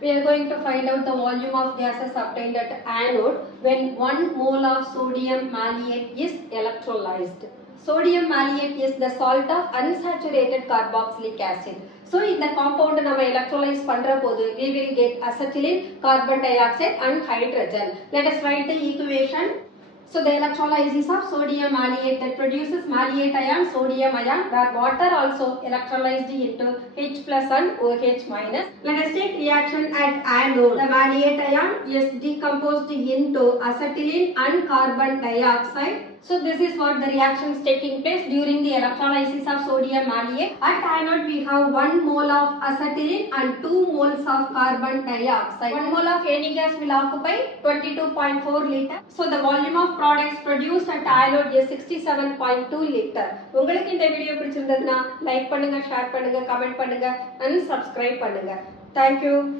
We are going to find out the volume of gases obtained at anode when 1 mole of sodium maleate is electrolyzed. Sodium maleate is the salt of unsaturated carboxylic acid. So, in the compound we electrolyze we will get acetylene, carbon dioxide and hydrogen. Let us write the equation. So, the electrolysis of sodium maleate that produces maleate ion, sodium ion, where water also electrolyzed into H plus and OH minus. Let us take reaction at anode. The maleate ion is decomposed into acetylene and carbon dioxide. So, this is what the reaction is taking place during the electrolysis of sodium maleate. At anode, we have 1 mole of acetylene and 2 moles of carbon dioxide. 1 mole of any gas will occupy 22.4 liter. So, the volume of products produced at anode is 67.2 liter. உங்களுக்கு இந்த video பிடிச்சிருந்ததுன்னா like பண்ணுங்க, share பண்ணுங்க, comment பண்ணுங்க and subscribe பண்ணுங்க. Thank you.